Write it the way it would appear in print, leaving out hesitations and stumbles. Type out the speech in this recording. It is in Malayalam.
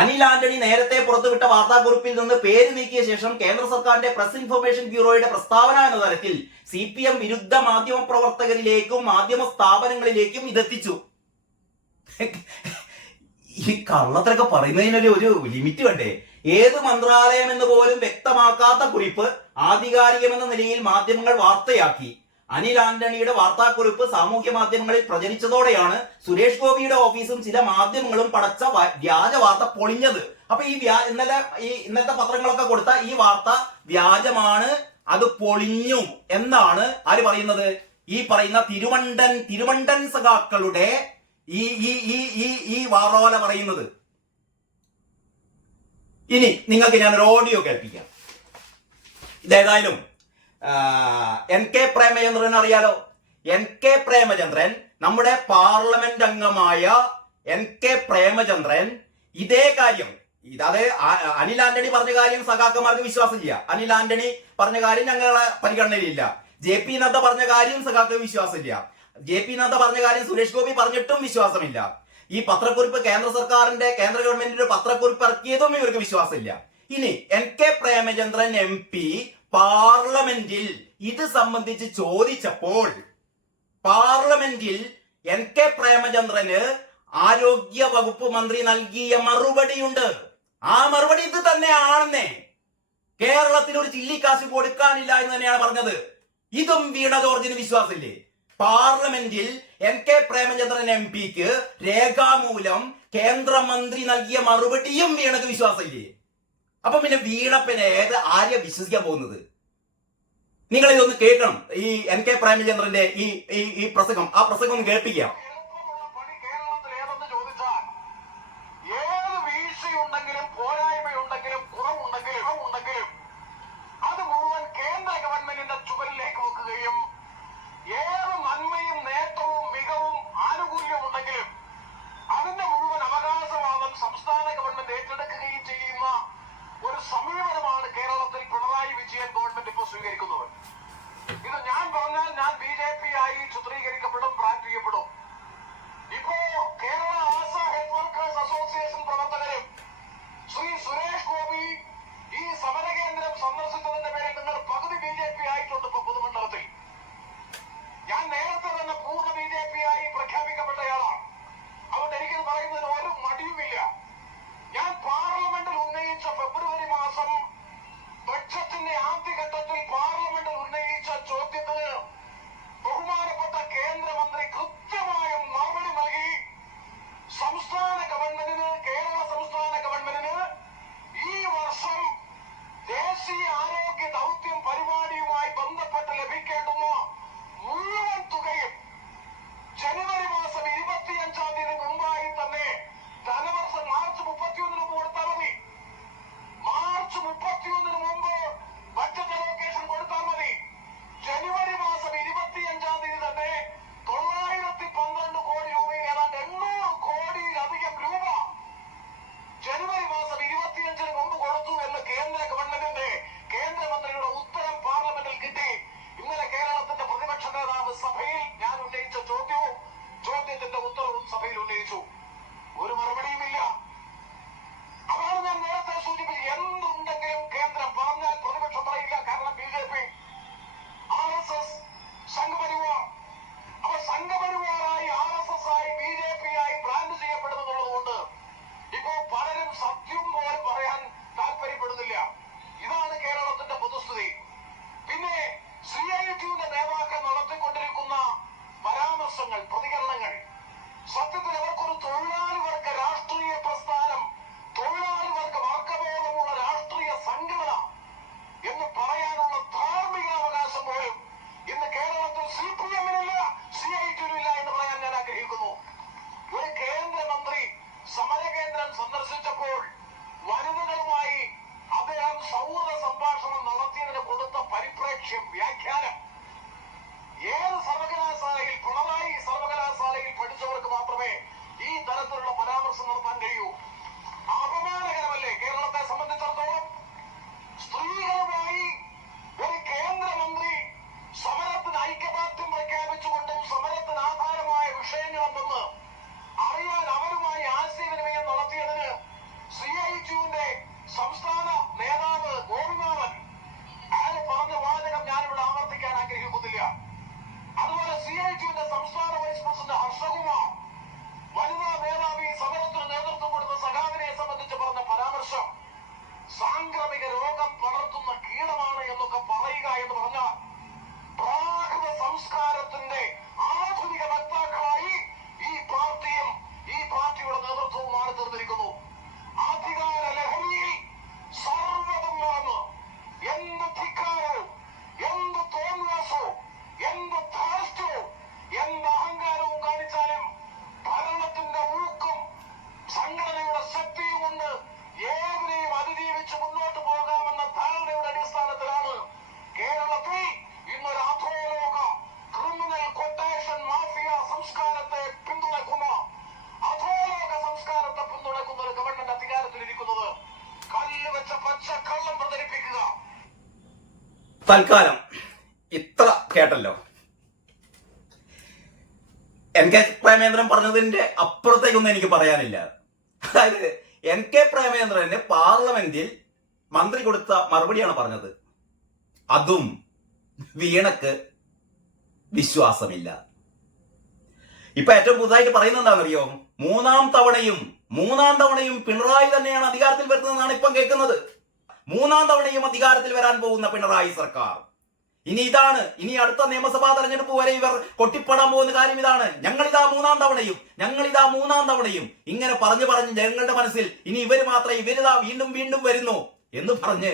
അനിൽ ആന്റണി നേരത്തെ പുറത്തുവിട്ട വാർത്താക്കുറിപ്പിൽ നിന്ന് പേര് നീക്കിയ ശേഷം കേന്ദ്ര സർക്കാരിന്റെ പ്രസ് ഇൻഫർമേഷൻ ബ്യൂറോയുടെ പ്രസ്താവന എന്ന തരത്തിൽ CPM വിരുദ്ധ മാധ്യമ പ്രവർത്തകരിലേക്കും മാധ്യമ സ്ഥാപനങ്ങളിലേക്കും ഇതെത്തിച്ചു. ഈ കള്ളത്തിലൊക്കെ പറയുന്നതിനൊരു ലിമിറ്റ് വേണ്ടേ? ഏത് മന്ത്രാലയം എന്ന് പോലും വ്യക്തമാക്കാത്ത കുറിപ്പ് ആധികാരികമെന്ന നിലയിൽ മാധ്യമങ്ങൾ വാർത്തയാക്കി. അനിൽ ആന്റണിയുടെ വാർത്താക്കുറിപ്പ് സാമൂഹ്യ മാധ്യമങ്ങളിൽ പ്രചരിച്ചതോടെയാണ് സുരേഷ് ഗോപിയുടെ ഓഫീസും ചില മാധ്യമങ്ങളും പടച്ച വ്യാജ വാർത്ത പൊളിഞ്ഞത്. അപ്പൊ ഇന്നലത്തെ പത്രങ്ങളൊക്കെ കൊടുത്ത ഈ വാർത്ത വ്യാജമാണ്, അത് പൊളിഞ്ഞു എന്നാണ് ആര് പറയുന്നത്? ഈ പറയുന്ന തിരുവണ്ടൻ സഖാക്കളുടെ ഈ വാറോല പറയുന്നത്. ഇനി നിങ്ങൾക്ക് ഞാനൊരു ഓഡിയോ കേൾപ്പിക്കാം. ഇതേതായാലും NK പ്രേമചന്ദ്രൻ അറിയാലോ. NK പ്രേമചന്ദ്രൻ, നമ്മുടെ പാർലമെന്റ് അംഗമായ NK പ്രേമചന്ദ്രൻ ഇതേ കാര്യം, അതായത് അനിൽ ആന്റണി പറഞ്ഞ കാര്യം സഖാക്കന്മാർക്ക് വിശ്വാസമില്ല, അനിൽ ആന്റണി പറഞ്ഞ കാര്യം ഞങ്ങളെ പരിഗണനയിലില്ല, JP നദ്ദ പറഞ്ഞ കാര്യം സഖാക്കൾക്ക് വിശ്വാസമില്ല, JP നദ്ദ പറഞ്ഞ കാര്യം സുരേഷ് ഗോപി പറഞ്ഞിട്ടും വിശ്വാസമില്ല, ഈ പത്രക്കുറിപ്പ് കേന്ദ്ര ഗവൺമെന്റിന്റെ പത്രക്കുറിപ്പ് ഇറക്കിയതും ഇവർക്ക് വിശ്വാസമില്ല. ഇനി NK പ്രേമചന്ദ്രൻ MP പാർലമെന്റിൽ ഇത് സംബന്ധിച്ച് ചോദിച്ചപ്പോൾ പാർലമെന്റിൽ NK പ്രേമചന്ദ്രന് ആരോഗ്യ വകുപ്പ് മന്ത്രി നൽകിയ മറുപടിയുണ്ട്. ആ മറുപടി ഇത് തന്നെയാണെന്നേ. കേരളത്തിൽ ഒരു ചില്ലിക്കാശ് കൊടുക്കാനില്ല എന്ന് തന്നെയാണ് പറഞ്ഞത്. ഇതും വീണ ജോർജിന് വിശ്വാസമില്ലേ? പാർലമെന്റിൽ NK പ്രേമചന്ദ്രൻ MPക്ക് രേഖാമൂലം കേന്ദ്രമന്ത്രി നൽകിയ മറുപടിയും വീണക്ക് വിശ്വാസമില്ലേ? അപ്പൊ പിന്നെ വീണപ്പിനെ ആര്യ വിശ്വസിക്കാൻ പോകുന്നത്? നിങ്ങൾ ഇതൊന്ന് കേൾക്കണം. ഈ NK പ്രേമചന്ദ്രന്റെ ഈ പ്രസംഗം, ആ പ്രസംഗം ഒന്ന് കേൾപ്പിക്കാം. അത് മുഴുവൻ കേന്ദ്ര ഗവൺമെന്റിന്റെ ചുവരിലേക്ക് വെക്കുകയും ഏത് നന്മയും നേട്ടവും മികവും ആനുകൂല്യവും ഉണ്ടെങ്കിലും അതിന്റെ മുഴുവൻ അവകാശവാദം സംസ്ഥാന ഗവൺമെന്റ് ഏറ്റെടുക്കുകയും ചെയ്യുന്ന ഒരു സമീപനമാണ് കേരളത്തിൽ പിണറായി വിജയൻ ഗവൺമെന്റ് ഇപ്പോൾ സ്വീകരിക്കുന്നത്. ഇത് ഞാൻ പറഞ്ഞാൽ ഞാൻ BJP ആയി ചിത്രീകരിക്കപ്പെടും, ബ്രാൻഡ് ചെയ്യപ്പെടും. ഇപ്പോ കേരള ആശ ഹെൽത്ത് വർക്കേഴ്സ് അസോസിയേഷൻ പ്രവർത്തകരും ശ്രീ സുരേഷ് ഗോപി ഈ സമരകേന്ദ്രം സന്ദർശിച്ചതിന്റെ പേരിൽ നിങ്ങൾ പകുതി BJP ആയിട്ടുണ്ട്. ഇപ്പൊ പൊതുമണ്ഡലത്തിൽ ഞാൻ നേരത്തെ തന്നെ പൂർണ്ണ BJP ആയി പ്രഖ്യാപിക്കപ്പെട്ടയാളാണ്. അതുകൊണ്ട് എനിക്കിത് പറയുന്നതിന് ഒരു മടിയുമില്ല. ഞാൻ പാർലമെന്റിൽ ഉന്നയിച്ച ഫെബ്രുവരി മാസം ബഡ്ജറ്റിന്റെ ആദ്യഘട്ടത്തിൽ പാർലമെന്റിൽ ഉന്നയിച്ച ചോദ്യത്തിന് ബഹുമാനപ്പെട്ട കേന്ദ്രമന്ത്രി കൃത്യമായ മറുപടി നൽകി. സംസ്ഥാന ഗവൺമെന്റിന്, കേരള സംസ്ഥാന ഗവൺമെന്റിന് ഈ വർഷം ദേശീയ ആരോഗ്യ ദൗത്യം പരിപാടിയുമായി ബന്ധപ്പെട്ട് ലഭിക്കേണ്ടുന്ന മുഴുവൻ തുകയും ജനുവരി മാസം 25-ാം തീയതി മുമ്പായി തന്നെ ധനവർഷം മാർച്ച് 31 മുമ്പ് കൊടുത്താൽ മതി. മാർച്ച് 31 മുമ്പ് ബഡ്ജറ്റ് അലോക്കേഷൻ കൊടുത്താൽ മതി. ജനുവരി മാസം 25-ാം തീയതി തന്നെ 912 കോടി രൂപയിൽ ഏതാണ്ട് 800 കോടിയിലധികം രൂപ ജനുവരി മാസം 25-ന് മുമ്പ് കൊടുത്തു എന്ന് കേന്ദ്ര ഗവൺമെന്റിന്റെ കേന്ദ്രമന്ത്രിയുടെ ഉത്തരം പാർലമെന്റിൽ കിട്ടി. ഇന്നലെ കേരളത്തിന്റെ പ്രതിപക്ഷ നേതാവ് സഭയിൽ ഞാൻ ഉന്നയിച്ച ചോദ്യത്തിന്റെ ഉത്തരവും സഭയിൽ ഉന്നയിച്ചു. ഒരു മറുപടിയുമില്ല. അതാണ് ഞാൻ നേരത്തെ സൂചിപ്പിച്ചത്. എന്തുണ്ടെങ്കിലും കേന്ദ്രം പറഞ്ഞാൽ പ്രതിപക്ഷം പറയില്ല. കാരണം BJP, RSS, സംഘപരിവാർ. അപ്പൊ സംഘപരിവാറായി, RSS ആയി, BJP ആയി ബ്രാൻഡ് ചെയ്യപ്പെടുന്നുള്ളത് കൊണ്ട് ഇപ്പോ പലരും സത്യം പോലും പറയാൻ താല്പര്യപ്പെടുന്നില്ല. ഇതാണ് കേരളത്തിന്റെ പൊതുസ്ഥിതി. പിന്നെ CITയുടെ നേതാക്കൾ നടത്തിക്കൊണ്ടിരിക്കുന്ന പരാമർശങ്ങൾ, പ്രതികരണങ്ങൾ, സത്യത്തിൽ അവർക്കൊരു തൊഴിലാളി വർഗ രാഷ്ട്രീയ പ്രസ്ഥാനം, തൊഴിലാളി വർഗ വർഗബോധമുള്ള രാഷ്ട്രീയ സംഘടന എന്ന് പറയാനുള്ള ധാർമ്മികാവകാശം പോലും ഇന്ന് കേരളത്തിൽ CPM-നില്ല, CIT-നില്ല എന്ന് പറയാൻ ഞാൻ ആഗ്രഹിക്കുന്നു. ഒരു കേന്ദ്രമന്ത്രി സമരകേന്ദ്രം സന്ദർശിച്ചപ്പോൾ വനിതകളുമായി അദ്ദേഹം സൗഹൃദ സംഭാഷണം നടത്തിയതിന് കൊടുത്ത പരിപ്രേക്ഷ്യം, വ്യാഖ്യാനം, ഏത് സർവകലാശാലയിൽ, പിണറായി സർവകലാശാലയിൽ പഠിച്ചവർക്ക് മാത്രമേ ഈ തരത്തിലുള്ള പരാമർശം നടത്താൻ കഴിയൂ. അവതരിപ്പിക്കുക. തൽക്കാലം ഇത്ര കേട്ടല്ലോ. NK പ്രേമേന്ദ്രൻ പറഞ്ഞതിന്റെ അപ്പുറത്തേക്കൊന്നും എനിക്ക് പറയാനില്ല. അതായത് NK പ്രേമേന്ദ്രന് പാർലമെന്റിൽ മന്ത്രി കൊടുത്ത മറുപടിയാണ് പറഞ്ഞത്. അതും വീണക്ക് വിശ്വാസമില്ല. ഇപ്പൊ ഏറ്റവും പുതുതായിട്ട് പറയുന്നത് എന്താണെന്നറിയോ? മൂന്നാം തവണയും പിണറായി തന്നെയാണ് അധികാരത്തിൽ വരുന്നതെന്നാണ് ഇപ്പം കേൾക്കുന്നത്. മൂന്നാം തവണയും അധികാരത്തിൽ വരാൻ പോകുന്ന പിണറായി സർക്കാർ. ഇനി അടുത്ത നിയമസഭാ തെരഞ്ഞെടുപ്പ് വരെ ഇവർ കൊട്ടിപ്പാടാൻ പോകുന്ന കാര്യം ഇതാണ്. ഞങ്ങളിതാ മൂന്നാം തവണയും ഇങ്ങനെ പറഞ്ഞു ജനങ്ങളുടെ മനസ്സിൽ ഇനി ഇവര് മാത്രമേ വീണ്ടും വരുന്നു എന്ന് പറഞ്ഞ്